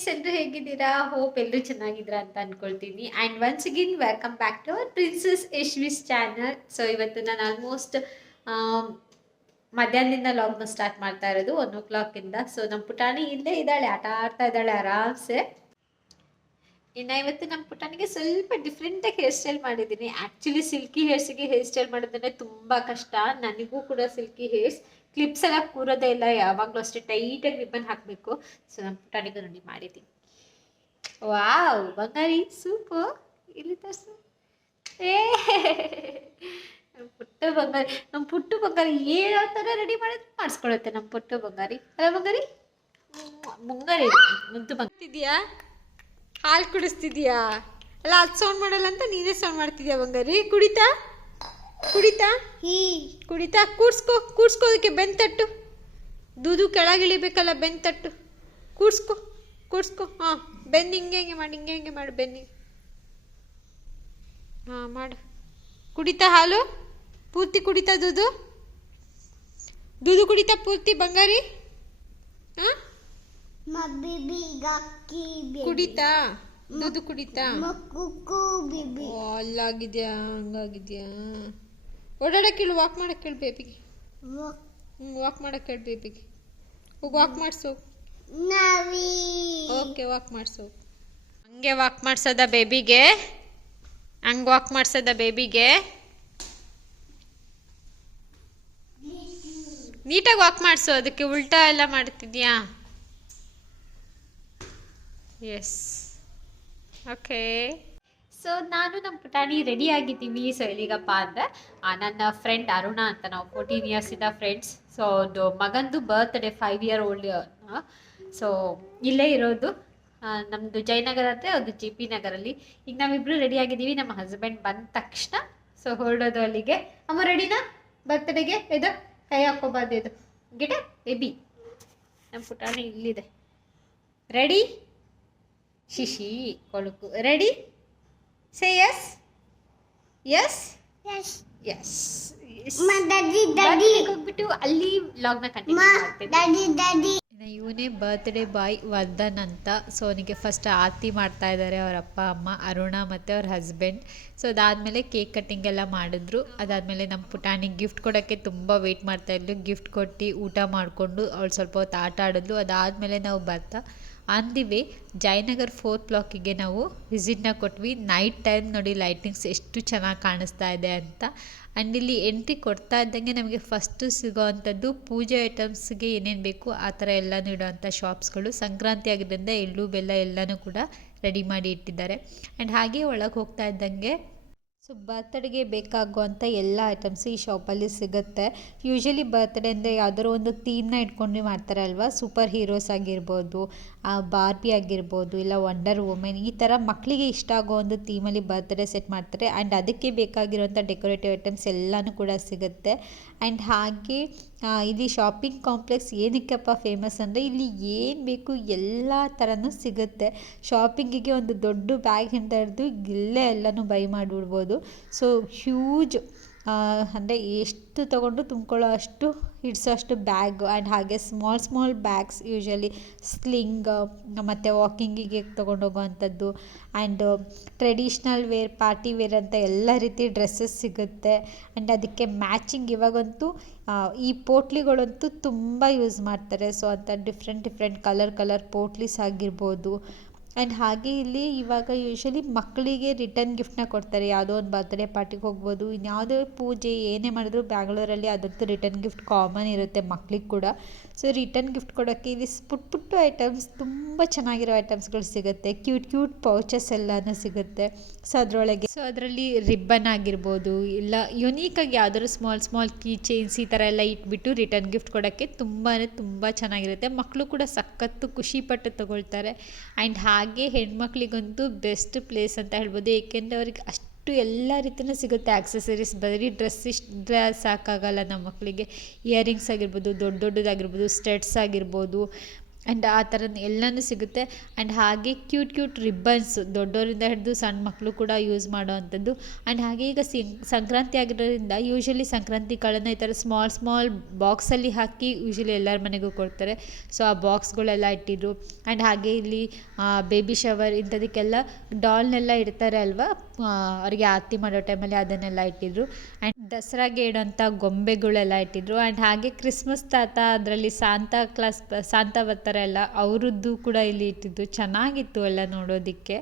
Friends, ಎಲ್ಲರೂ ಹೇಗಿದ್ದೀರಾ? Hope ಎಲ್ಲರೂ ಚೆನ್ನಾಗಿದ್ದೀರಾ ಅಂತ ಅನ್ಕೊಳ್ತೀನಿ. And once again welcome back to our princess Yashvi's channel. So ಇವತ್ತು ನಾನು ಆಲ್ಮೋಸ್ಟ್ ಮಧ್ಯಾಹ್ನದಿಂದ ಲಾಗ್ನ ಸ್ಟಾರ್ಟ್ ಮಾಡ್ತಾ ಇರೋದು 1 o'clock. ಸೊ ನಮ್ಮ ಪುಟಾಣಿ ಇಲ್ಲೇ ಇದ್ದಾಳೆ, ಆಟ ಆಡ್ತಾ ಇದ್ದಾಳೆ ಆರಾಮ್ಸೆ. ಇನ್ನು ಇವತ್ತು ನಮ್ಮ ಪುಟಾಣಿಗೆ ಸ್ವಲ್ಪ ಡಿಫ್ರೆಂಟಾಗಿ ಹೇರ್ ಸ್ಟೈಲ್ ಮಾಡಿದ್ದೀನಿ. ಆ್ಯಕ್ಚುಲಿ ಸಿಲ್ಕಿ ಹೇರ್ಸಿಗೆ ಹೇರ್ ಸ್ಟೈಲ್ ಮಾಡೋದಂದ್ರೆ ತುಂಬ ಕಷ್ಟ. ನನಗೂ ಕೂಡ ಸಿಲ್ಕಿ ಹೇರ್ಸ್ ಕ್ಲಿಪ್ಸ್ ಎಲ್ಲ ಕೂರೋದೇ ಇಲ್ಲ, ಯಾವಾಗಲೂ ಅಷ್ಟೇ ಟೈಟಾಗಿ ರಿಬ್ಬನ್ ಹಾಕಬೇಕು. ಸೊ ನಮ್ಮ ಪುಟಾಣಿಗೂ ನೋಡಿ ಮಾಡಿದ್ದೀನಿ. ವಾವ್ ಬಂಗಾರಿ ಸೂಪರ್, ಇಲ್ಲಿ ತೋರಿಸು. ಏ ನಮ್ಮ ಪುಟ್ಟು ಬಂಗಾರಿ ಏನೋ ಥರ ರೆಡಿ ಮಾಡಿದ್ರೆ ಮಾಡಿಸ್ಕೊಳುತ್ತೆ ನಮ್ಮ ಪುಟ್ಟು ಬಂಗಾರಿ. ಅಲ್ಲ ಬಂಗಾರಿ, ಮುಂಗಾರಿ ಮುದ್ದು ಬಂಗಾರಿದ್ಯಾ, ಹಾಲು ಕುಡಿಸ್ತಿದ್ಯಾ? ಅಲ್ಲ ಅದು ಸೌಂಡ್ ಮಾಡಲ್ಲ ಅಂತ ನೀನೇ ಸೌಂಡ್ ಮಾಡ್ತಿದ್ಯಾ ಬಂಗಾರಿ? ಕುಡಿತಾ ಕುಡಿತಾ ಕೂಡ್ಸ್ಕೋದಕ್ಕೆ ಬೆಂತಟ್ಟು ದೂದು ಕೆಳಗಿಳಿಬೇಕಲ್ಲ, ಬೆಂತಟ್ಟು ಕೂಡ್ಸ್ಕೋ. ಹಾಂ ಬೆನ್ನು ಹಿಂಗೆ ಮಾಡಿ ಬೆನ್ನಿ. ಹಾಂ ಮಾಡು. ಕುಡಿತಾ ಹಾಲು ಪೂರ್ತಿ ಕುಡಿತಾ? ದೂದು ಕುಡಿತಾ ಪೂರ್ತಿ ಬಂಗಾರಿ? ಹಾಂ ಕುಡಿತಾ? ದೂದು ಕುಡಿತಾ? ಅಲ್ಲಾಗಿದ್ಯಾ, ಹಂಗಾಗಿದ್ಯಾ? ಓಡಾಡಕ್ಕೆ ಹೇಳು, ವಾಕ್ ಮಾಡಕ್ಕೆ ಹೇಳು ಬೇಬಿಗೆ. ವಾಕ್ ಮಾಡಕ್ಕೆ ಹೇಳು ಬೇಬಿಗೆ. ಹೋಗಿ ವಾಕ್ ಮಾಡಿಸು. ಓಕೆ, ವಾಕ್ ಮಾಡಿಸು. ಹಂಗೆ ವಾಕ್ ಮಾಡಿಸೋದ ಬೇಬಿಗೆ? ಹಂಗೆ ವಾಕ್ ಮಾಡಿಸೋದ ಬೇಬಿಗೆ? ನೀಟಾಗಿ ವಾಕ್ ಮಾಡಿಸು, ಅದಕ್ಕೆ ಉಲ್ಟಾ ಎಲ್ಲ ಮಾಡ್ತಿದ್ಯಾ? S, okay. ಸೊ ನಾನು ನಮ್ಮ ಪುಟಾಣಿ ರೆಡಿ ಆಗಿದ್ದೀವಿ. ಸೊ ಎಲ್ಲಿಗಪ್ಪ ಅಂದರೆ ನನ್ನ ಫ್ರೆಂಡ್ ಅರುಣ ಅಂತ, ನಾವು 14 yearsಯಿಂದ ಫ್ರೆಂಡ್ಸ್. ಸೊ ಅದು ಮಗಂದು ಬರ್ತ್ಡೇ, 5-year-old. ಸೊ ಇಲ್ಲೇ ಇರೋದು ನಮ್ಮದು ಜಯನಗರ ಅಂದರೆ ಅದು JP ನಗರಲ್ಲಿ. ಈಗ ನಾವಿಬ್ಬರು ರೆಡಿ ಆಗಿದ್ದೀವಿ. ನಮ್ಮ ಹಸ್ಬೆಂಡ್ ಬಂದ ತಕ್ಷಣ ಸೊ ಹೊರಡೋದು ಅಲ್ಲಿಗೆ. ಅಮ್ಮ ರೆಡಿನಾ ಬರ್ತ್ಡೇಗೆ? ಇದು ಕೈ ಹಾಕೋಬಾರ್ದು, ಇದು ಗಿಡ ಬೇಬಿ. ನಮ್ಮ ಪುಟಾಣಿ ಇಲ್ಲಿದೆ. ರೆಡಿ ಶಿಶಿ ಕೊಳುಕು? ರೆಡಿ? Say yes. ಹೋಗ್ಬಿಟ್ಟು ಅಲ್ಲಿ ವ್ಲಾಗ್ನ ಕಂಟಿನ್ಯೂ ಮಾಡ್ತೀನಿ. ಇವನೇ ಬರ್ತ್ಡೇ ಬಾಯ್ ವರ್ಧನ್ ಅಂತ. ಸೊ ಅವನಿಗೆ ಫಸ್ಟ್ ಆರತಿ ಮಾಡ್ತಾ ಇದ್ದಾರೆ ಅವರ ಅಪ್ಪ ಅಮ್ಮ, ಅರುಣ ಮತ್ತು ಅವ್ರ ಹಸ್ಬೆಂಡ್. ಸೊ ಅದಾದಮೇಲೆ ಕೇಕ್ ಕಟ್ಟಿಂಗ್ ಎಲ್ಲ ಮಾಡಿದ್ರು. ಅದಾದಮೇಲೆ ನಮ್ಮ ಪುಟಾಣಿಗೆ ಗಿಫ್ಟ್ ಕೊಡೋಕ್ಕೆ ತುಂಬ ವೆಯ್ಟ್ ಮಾಡ್ತಾಯಿದ್ಲು. ಗಿಫ್ಟ್ ಕೊಟ್ಟು ಊಟ ಮಾಡಿಕೊಂಡು ಅವಳು ಸ್ವಲ್ಪ ಹೊತ್ತು ಆಟ ಆಡಿದ್ಲು. ಅದಾದಮೇಲೆ ನಾವು ಬರ್ತಾ on the way Jayanagar 4th ಬ್ಲಾಕಿಗೆ ನಾವು ವಿಸಿಟ್ನ ಕೊಟ್ವಿ. ನೈಟ್ ಟೈಮ್ ನೋಡಿ ಲೈಟಿಂಗ್ಸ್ ಎಷ್ಟು ಚೆನ್ನಾಗಿ ಕಾಣಿಸ್ತಾ ಇದೆ ಅಂತ. ಆ್ಯಂಡ್ ಇಲ್ಲಿ ಎಂಟ್ರಿ ಕೊಡ್ತಾ ಇದ್ದಂಗೆ ನಮಗೆ ಫಸ್ಟು ಸಿಗೋವಂಥದ್ದು ಪೂಜೆ ಐಟಮ್ಸ್ಗೆ ಏನೇನು ಬೇಕು ಆ ಥರ ಎಲ್ಲನೂ ಇಡೋವಂಥ ಶಾಪ್ಸ್ಗಳು. ಸಂಕ್ರಾಂತಿ ಆಗಿದ್ದರಿಂದ ಎಳ್ಳು ಬೆಲ್ಲ ಎಲ್ಲನೂ ಕೂಡ ರೆಡಿ ಮಾಡಿ ಇಟ್ಟಿದ್ದಾರೆ. ಆ್ಯಂಡ್ ಹಾಗೆ ಒಳಗೆ ಹೋಗ್ತಾ ಇದ್ದಂಗೆ ಸೊ ಬರ್ತ್ಡೇಗೆ ಬೇಕಾಗುವಂಥ ಎಲ್ಲ ಐಟಮ್ಸು ಈ ಶಾಪಲ್ಲಿ ಸಿಗುತ್ತೆ. ಯೂಶ್ವಲಿ ಬರ್ತ್ಡೇ ಅಂದರೆ ಯಾವುದಾದ್ರು ಒಂದು ಥೀಮ್ನ ಇಟ್ಕೊಂಡು ಮಾಡ್ತಾರೆ ಅಲ್ವಾ. ಸೂಪರ್ ಹೀರೋಸ್ ಆಗಿರ್ಬೋದು, ಬಾರ್ಬಿ ಆಗಿರ್ಬೋದು, ಇಲ್ಲ ವಂಡರ್ ವುಮೆನ್, ಈ ಥರ ಮಕ್ಕಳಿಗೆ ಇಷ್ಟ ಆಗೋ ಒಂದು ಥೀಮಲ್ಲಿ ಬರ್ತ್ಡೇ ಸೆಟ್ ಮಾಡ್ತಾರೆ. ಆ್ಯಂಡ್ ಅದಕ್ಕೆ ಬೇಕಾಗಿರುವಂಥ ಡೆಕೋರೇಟಿವ್ ಐಟಮ್ಸ್ ಎಲ್ಲನೂ ಕೂಡ ಸಿಗುತ್ತೆ. ಆ್ಯಂಡ್ ಹಾಗೆ ಇಲ್ಲಿ ಶಾಪಿಂಗ್ ಕಾಂಪ್ಲೆಕ್ಸ್ ಏನಕ್ಕಪ್ಪ ಫೇಮಸ್ ಅಂದರೆ ಇಲ್ಲಿ ಏನು ಬೇಕು ಎಲ್ಲ ಥರನೂ ಸಿಗುತ್ತೆ. ಶಾಪಿಂಗಿಗೆ ಒಂದು ದೊಡ್ಡ ಬ್ಯಾಗ್ ಅಂತ ಹಿಡಿದು ಇಲ್ಲೇ ಎಲ್ಲನೂ ಬೈ ಮಾಡಿಬಿಡ್ಬೋದು. ಸೊ ಹ್ಯೂಜ್ ಅಂದರೆ ಎಷ್ಟು ತೊಗೊಂಡು ತುಂಬ್ಕೊಳ್ಳೋ ಅಷ್ಟು ಹಿಡಿಸೋ ಅಷ್ಟು ಬ್ಯಾಗ್. ಆ್ಯಂಡ್ ಹಾಗೆ ಸ್ಮಾಲ್ ಬ್ಯಾಗ್ಸ್, ಯೂಶ್ವಲಿ ಸ್ಲಿಂಗ್ ಮತ್ತು ವಾಕಿಂಗಿಗೆ ತೊಗೊಂಡೋಗೋವಂಥದ್ದು. And traditional wear, party wear ಅಂತ ಎಲ್ಲ ರೀತಿ ಡ್ರೆಸ್ಸಸ್ ಸಿಗುತ್ತೆ. ಆ್ಯಂಡ್ ಅದಕ್ಕೆ ಮ್ಯಾಚಿಂಗ್ ಇವಾಗಂತೂ ಈ ಪೋಟ್ಲಿಗಳಂತೂ ತುಂಬ ಯೂಸ್ ಮಾಡ್ತಾರೆ. ಸೊ ಅಂತ ಡಿಫ್ರೆಂಟ್ ಕಲರ್ ಪೋಟ್ಲೀಸ್ ಆಗಿರ್ಬೋದು. ಆ್ಯಂಡ್ ಹಾಗೆ ಇಲ್ಲಿ ಇವಾಗ ಯೂಶ್ವಲಿ ಮಕ್ಕಳಿಗೆ ರಿಟರ್ನ್ ಗಿಫ್ಟ್ನ ಕೊಡ್ತಾರೆ. ಯಾವುದೋ ಒಂದು ಬರ್ತ್ಡೇ ಪಾರ್ಟಿಗೆ ಹೋಗ್ಬೋದು, ಇನ್ಯಾವುದೇ ಪೂಜೆ ಏನೇ ಮಾಡಿದ್ರು ಬ್ಯಾಂಗ್ಳೂರಲ್ಲಿ ಅದಂತೂ ರಿಟರ್ನ್ ಗಿಫ್ಟ್ ಕಾಮನ್ ಇರುತ್ತೆ ಮಕ್ಳಿಗೆ ಕೂಡ. ಸೊ ರಿಟರ್ನ್ ಗಿಫ್ಟ್ ಕೊಡೋಕ್ಕೆ ಇಲ್ಲಿ ಪುಟ್ಟ ಐಟಮ್ಸ್, ತುಂಬ ಚೆನ್ನಾಗಿರೋ ಐಟಮ್ಸ್ಗಳು ಸಿಗುತ್ತೆ. ಕ್ಯೂಟ್ ಪೌಚಸ್ ಎಲ್ಲನೂ ಸಿಗುತ್ತೆ. ಸೊ ಅದರಲ್ಲಿ ರಿಬ್ಬನ್ ಆಗಿರ್ಬೋದು, ಇಲ್ಲ ಯುನೀಕಾಗಿ ಯಾವ್ದಾದ್ರು ಸ್ಮಾಲ್ ಕೀ ಚೈನ್ಸ್ ಈ ಥರ ಎಲ್ಲ ಇಟ್ಬಿಟ್ಟು ರಿಟರ್ನ್ ಗಿಫ್ಟ್ ಕೊಡೋಕ್ಕೆ ತುಂಬ ಚೆನ್ನಾಗಿರುತ್ತೆ. ಮಕ್ಕಳು ಕೂಡ ಸಖತ್ತು ಖುಷಿಪಟ್ಟು ತೊಗೊಳ್ತಾರೆ. ಆ್ಯಂಡ್ ಹಾಗೆ ಹೆಣ್ಮಕ್ಳಿಗಂತೂ ಬೆಸ್ಟ್ ಪ್ಲೇಸ್ ಅಂತ ಹೇಳ್ಬೋದು. ಏಕೆಂದರೆ ಅವ್ರಿಗೆ ಅಷ್ಟು ಎಲ್ಲ ರೀತಿಯೂ ಸಿಗುತ್ತೆ ಆಕ್ಸೆಸರೀಸ್. ಬರೀ ಡ್ರೆಸ್ ಇಷ್ಟೇ ಸಾಕಾಗಲ್ಲ ನಮ್ಮ ಮಕ್ಕಳಿಗೆ. ಇಯರಿಂಗ್ಸ್ ಆಗಿರ್ಬೋದು, ದೊಡ್ಡದಾಗಿರ್ಬೋದು, ಸ್ಟಡ್ಸ್ ಆಗಿರ್ಬೋದು, ಆ್ಯಂಡ್ ಆ ಥರದ್ದು ಎಲ್ಲನೂ ಸಿಗುತ್ತೆ. ಆ್ಯಂಡ್ ಹಾಗೆ ಕ್ಯೂಟ್ ರಿಬ್ಬನ್ಸ್ ದೊಡ್ಡವರಿಂದ ಹಿಡಿದು ಸಣ್ಣ ಮಕ್ಕಳು ಕೂಡ ಯೂಸ್ ಮಾಡೋ ಅಂಥದ್ದು. ಆ್ಯಂಡ್ ಹಾಗೆ ಈಗ ಸಂಕ್ರಾಂತಿ ಆಗಿರೋದ್ರಿಂದ ಯೂಶ್ವಲಿ ಸಂಕ್ರಾಂತಿ ಕಾಳನ್ನ ಈ ಥರ ಸ್ಮಾಲ್ ಬಾಕ್ಸಲ್ಲಿ ಹಾಕಿ ಯೂಶ್ವಲಿ ಎಲ್ಲರ ಮನೆಗೂ ಕೊಡ್ತಾರೆ. ಸೊ ಆ ಬಾಕ್ಸ್ಗಳೆಲ್ಲ ಇಟ್ಟಿದ್ರು. ಆ್ಯಂಡ್ ಹಾಗೆ ಇಲ್ಲಿ ಬೇಬಿ ಶವರ್ ಇಂಥದಕ್ಕೆಲ್ಲ ಡಾಲ್ನೆಲ್ಲ ಇಡ್ತಾರೆ ಅಲ್ವಾ, ಅವರಿಗೆ ಆರತಿ ಮಾಡೋ ಟೈಮಲ್ಲಿ ಅದನ್ನೆಲ್ಲ ಇಟ್ಟಿದ್ರು. ಆ್ಯಂಡ್ ದಸರಾಗೆ ಇಡೋಂಥ ಗೊಂಬೆಗಳೆಲ್ಲ ಇಟ್ಟಿದ್ರು. ಆ್ಯಂಡ್ ಹಾಗೆ ಕ್ರಿಸ್ಮಸ್ ತಾತ ಅದರಲ್ಲಿ ಸಾಂತಾ ಬರ್ತಾರೆ ಅಲ್ಲ, ಅವರದ್ದು ಕೂಡ ಇಲ್ಲಿ ಇಟ್ಟಿದ್ದು. ಚೆನ್ನಾಗಿತ್ತು ಎಲ್ಲ ನೋಡೋದಕ್ಕೆ.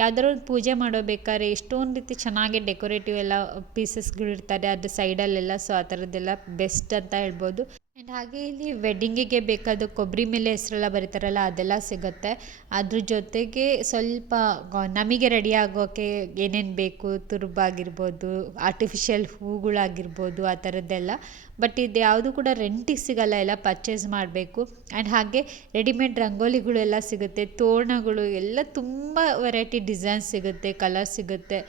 ಯಾವ್ದಾದ್ರು ಒಂದು ಪೂಜೆ ಮಾಡೋಬೇಕಾದ್ರೆ ಎಷ್ಟೊಂದು ರೀತಿ ಚೆನ್ನಾಗಿ ಡೆಕೋರೇಟಿವ್ ಎಲ್ಲ ಪೀಸಸ್ಗಳು ಇರ್ತಾರೆ ಅದ್ರ ಸೈಡಲ್ಲೆಲ್ಲ. ಸೊ ಆ ಥರದ್ದೆಲ್ಲ ಬೆಸ್ಟ್ ಅಂತ ಹೇಳ್ಬೋದು. ಆ್ಯಂಡ್ ಹಾಗೆ ಇಲ್ಲಿ ವೆಡ್ಡಿಂಗಿಗೆ ಬೇಕಾದ ಕೊಬ್ಬರಿ ಮೇಲೆ ಹೆಸರೆಲ್ಲ ಬರೀತಾರಲ್ಲ ಅದೆಲ್ಲ ಸಿಗುತ್ತೆ. ಅದ್ರ ಜೊತೆಗೆ ಸ್ವಲ್ಪ ನಮಗೆ ರೆಡಿ ಆಗೋಕ್ಕೆ ಏನೇನು ಬೇಕು, ತುರುಬಾಗಿರ್ಬೋದು, ಆರ್ಟಿಫಿಷಿಯಲ್ ಹೂಗಳಾಗಿರ್ಬೋದು, ಆ ಥರದ್ದೆಲ್ಲ. ಬಟ್ ಇದು ಯಾವುದು ಕೂಡ ರೆಂಟಿಗೆ ಸಿಗಲ್ಲ, ಎಲ್ಲ ಪರ್ಚೇಸ್ ಮಾಡಬೇಕು. ಆ್ಯಂಡ್ ಹಾಗೆ ರೆಡಿಮೇಡ್ ರಂಗೋಲಿಗಳೆಲ್ಲ ಸಿಗುತ್ತೆ, ತೋರಣಗಳು ಎಲ್ಲ ತುಂಬ ವೆರೈಟಿ ಡಿಸೈನ್ಸ್ ಸಿಗುತ್ತೆ, ಕಲರ್ ಸಿಗುತ್ತೆ.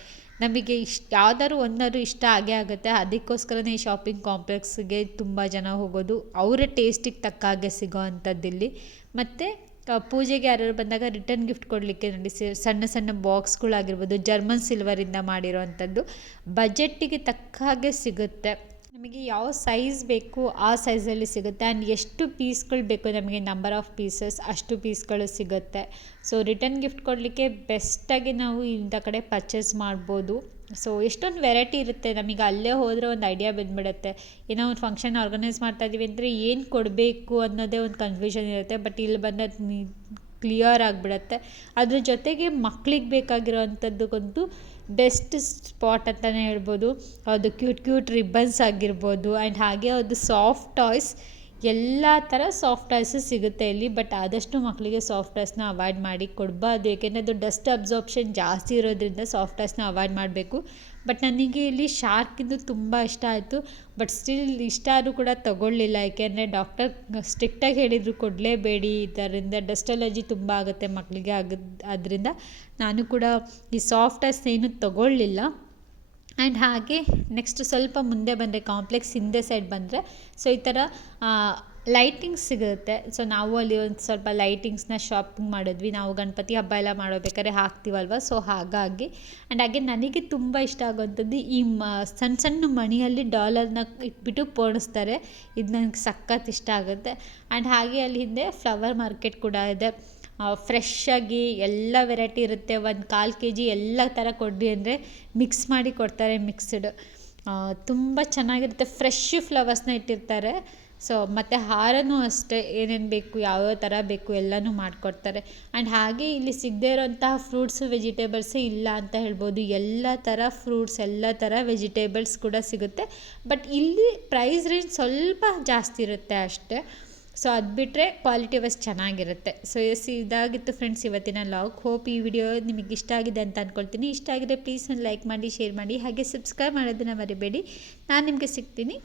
ನಮಗೆ ಯಾವ್ದಾದ್ರು ಒಂದಾದ್ರು ಇಷ್ಟ ಆಗೇ ಆಗುತ್ತೆ. ಅದಕ್ಕೋಸ್ಕರನೇ ಈ ಶಾಪಿಂಗ್ ಕಾಂಪ್ಲೆಕ್ಸ್ಗೆ ತುಂಬ ಜನ ಹೋಗೋದು. ಅವರ ಟೇಸ್ಟಿಗೆ ತಕ್ಕ ಹಾಗೆ ಸಿಗೋ ಅಂಥದ್ದಿಲ್ಲಿ. ಮತ್ತು ಪೂಜೆಗೆ ಯಾರು ಬಂದಾಗ ರಿಟರ್ನ್ ಗಿಫ್ಟ್ ಕೊಡಲಿಕ್ಕೆ ನೋಡಿ ಸಣ್ಣ ಬಾಕ್ಸ್ಗಳಾಗಿರ್ಬೋದು, ಜರ್ಮನ್ ಸಿಲ್ವರಿಂದ ಮಾಡಿರೋ ಅಂಥದ್ದು. ಬಜೆಟ್ಟಿಗೆ ತಕ್ಕ ಹಾಗೆ ಸಿಗುತ್ತೆ. ನಮಗೆ ಯಾವ ಸೈಜ್ ಬೇಕು ಆ ಸೈಜಲ್ಲಿ ಸಿಗುತ್ತೆ. ಆ್ಯಂಡ್ ಎಷ್ಟು ಪೀಸ್ಗಳು ಬೇಕು ನಮಗೆ, ನಂಬರ್ ಆಫ್ ಪೀಸಸ್ ಅಷ್ಟು ಪೀಸ್ಗಳು ಸಿಗುತ್ತೆ. ಸೊ ರಿಟರ್ನ್ ಗಿಫ್ಟ್ ಕೊಡಲಿಕ್ಕೆ ಬೆಸ್ಟಾಗಿ ನಾವು ಇಂಥ ಕಡೆ ಪರ್ಚೇಸ್ ಮಾಡ್ಬೋದು. ಸೊ ಎಷ್ಟೊಂದು ವೆರೈಟಿ ಇರುತ್ತೆ. ನಮಗೆ ಅಲ್ಲೇ ಹೋದರೆ ಒಂದು ಐಡಿಯಾ ಬಂದುಬಿಡುತ್ತೆ. ಏನೋ ಒಂದು ಫಂಕ್ಷನ್ ಆರ್ಗನೈಸ್ ಮಾಡ್ತಾಯಿದ್ದೀವಿ ಅಂದರೆ ಏನು ಕೊಡಬೇಕು ಅನ್ನೋದೇ ಒಂದು ಕನ್ಫ್ಯೂಷನ್ ಇರುತ್ತೆ. ಬಟ್ ಇಲ್ಲಿ ಬಂದದ್ದು ಕ್ಲಿಯರ್ ಆಗಿಬಿಡತ್ತೆ. ಅದ್ರ ಜೊತೆಗೆ ಮಕ್ಳಿಗೆ ಬೇಕಾಗಿರೋ ಅಂಥದ್ದಕ್ಕಂತೂ ಬೆಸ್ಟ್ ಸ್ಪಾಟ್ ಅಂತಲೇ ಹೇಳ್ಬೋದು. ಅದು ಕ್ಯೂಟ್ ರಿಬ್ಬನ್ಸ್ ಆಗಿರ್ಬೋದು. ಆ್ಯಂಡ್ ಹಾಗೆ ಅದು ಸಾಫ್ಟ್ ಟಾಯ್ಸ್, ಎಲ್ಲ ಥರ ಸಾಫ್ಟ್ ಟಾಯ್ಸು ಸಿಗುತ್ತೆ ಇಲ್ಲಿ. ಬಟ್ ಆದಷ್ಟು ಮಕ್ಕಳಿಗೆ ಸಾಫ್ಟ್ ಟಾಯ್ಸ್ನ ಅವಾಯ್ಡ್ ಮಾಡಿ ಕೊಡಬಾರ್ದು. ಏಕೆಂದರೆ ಅದು ಡಸ್ಟ್ ಅಬ್ಸಾರ್ಪ್ಷನ್ ಜಾಸ್ತಿ ಇರೋದ್ರಿಂದ ಸಾಫ್ಟ್ ಟಾಯ್ಸ್ನ ಅವಾಯ್ಡ್ ಮಾಡಬೇಕು. ಬಟ್ ನನಗೆ ಇಲ್ಲಿ ಶಾರ್ಕಿಂದು ತುಂಬ ಇಷ್ಟ ಆಯಿತು. ಬಟ್ ಸ್ಟಿಲ್ ಇಷ್ಟ ಆದರೂ ಕೂಡ ತೊಗೊಳ್ಳಿಲ್ಲ. ಏಕೆಂದರೆ ಡಾಕ್ಟರ್ ಸ್ಟ್ರಿಕ್ಟಾಗಿ ಹೇಳಿದರು ಕೊಡಲೇಬೇಡಿ, ಇದರಿಂದ ಡಸ್ಟ್ ಅಲರ್ಜಿ ತುಂಬ ಆಗುತ್ತೆ ಮಕ್ಕಳಿಗೆ ಆದ್ದರಿಂದ ನಾನು ಕೂಡ ಈ ಸಾಫ್ಟ್ ಟಾಯ್ಸ್ನ ಏನೂ ತೊಗೊಳ್ಳಿಲ್ಲ. ಆ್ಯಂಡ್ ಹಾಗೆ ನೆಕ್ಸ್ಟ್ ಸ್ವಲ್ಪ ಮುಂದೆ ಬಂದರೆ ಕಾಂಪ್ಲೆಕ್ಸ್ ಹಿಂದೆ ಸೈಡ್ ಬಂದರೆ ಸೊ ಈ ಥರ ಲೈಟಿಂಗ್ಸ್ ಸಿಗುತ್ತೆ. ಸೊ ನಾವು ಅಲ್ಲಿ ಒಂದು ಸ್ವಲ್ಪ ಲೈಟಿಂಗ್ಸ್ನ ಶಾಪಿಂಗ್ ಮಾಡಿದ್ವಿ. ನಾವು ಗಣಪತಿ ಹಬ್ಬ ಎಲ್ಲ ಮಾಡೋಬೇಕಾದ್ರೆ ಹಾಕ್ತೀವಲ್ವ, ಸೊ ಹಾಗಾಗಿ. ಆ್ಯಂಡ್ ಹಾಗೆ ನನಗೆ ತುಂಬ ಇಷ್ಟ ಆಗುವಂಥದ್ದು ಈ ಸಣ್ಣ ಮಣಿಯಲ್ಲಿ ಡಾಲರ್ನ ಇಟ್ಬಿಟ್ಟು ಪೋಣಿಸ್ತಾರೆ. ಇದು ನನಗೆ ಸಖತ್ ಇಷ್ಟ ಆಗುತ್ತೆ. ಆ್ಯಂಡ್ ಹಾಗೆ ಅಲ್ಲಿ ಹಿಂದೆ ಫ್ಲವರ್ ಮಾರ್ಕೆಟ್ ಕೂಡ ಇದೆ. ಫ್ರೆಶ್ಶಾಗಿ ಎಲ್ಲ ವೆರೈಟಿ ಇರುತ್ತೆ. 1/4 kg ಎಲ್ಲ ಥರ ಕೊಡ್ರಿ ಅಂದರೆ ಮಿಕ್ಸ್ ಮಾಡಿ ಕೊಡ್ತಾರೆ, ಮಿಕ್ಸ್ಡ್. ತುಂಬ ಚೆನ್ನಾಗಿರುತ್ತೆ. ಫ್ರೆಶ್ ಫ್ಲವರ್ಸ್ನ ಇಟ್ಟಿರ್ತಾರೆ. ಸೊ ಮತ್ತು ಹಾರನೂ ಅಷ್ಟೇ, ಏನೇನು ಬೇಕು ಯಾವ್ಯಾವ ಥರ ಬೇಕು ಎಲ್ಲನೂ ಮಾಡಿಕೊಡ್ತಾರೆ. ಆ್ಯಂಡ್ ಹಾಗೆ ಇಲ್ಲಿ ಸಿಗದೇ ಇರೋಂತಹ ಫ್ರೂಟ್ಸು ವೆಜಿಟೇಬಲ್ಸೇ ಇಲ್ಲ ಅಂತ ಹೇಳ್ಬೋದು. ಎಲ್ಲ ಥರ ಫ್ರೂಟ್ಸ್, ಎಲ್ಲ ಥರ ವೆಜಿಟೇಬಲ್ಸ್ ಕೂಡ ಸಿಗುತ್ತೆ. ಬಟ್ ಇಲ್ಲಿ ಪ್ರೈಸ್ ರೇಂಜ್ ಸ್ವಲ್ಪ ಜಾಸ್ತಿ ಇರುತ್ತೆ ಅಷ್ಟೇ. ಸೊ ಅದು ಬಿಟ್ಟರೆ ಕ್ವಾಲಿಟಿ ವೈಸ್ ಚೆನ್ನಾಗಿರುತ್ತೆ. ಸೊ ಇದಾಗಿತ್ತು ಫ್ರೆಂಡ್ಸ್ ಇವತ್ತಿನ ಲಾಗ್. ಹೋಪ್ ಈ ವಿಡಿಯೋ ನಿಮಗೆ ಇಷ್ಟ ಆಗಿದೆ ಅಂತ ಅಂದ್ಕೊಳ್ತೀನಿ. ಇಷ್ಟ ಆಗಿದೆ ಪ್ಲೀಸ್ ಒಂದು ಲೈಕ್ ಮಾಡಿ, ಶೇರ್ ಮಾಡಿ, ಹಾಗೆ ಸಬ್ಸ್ಕ್ರೈಬ್ ಮಾಡೋದನ್ನು ಮರಿಬೇಡಿ. ನಾನು ನಿಮಗೆ ಸಿಗ್ತೀನಿ.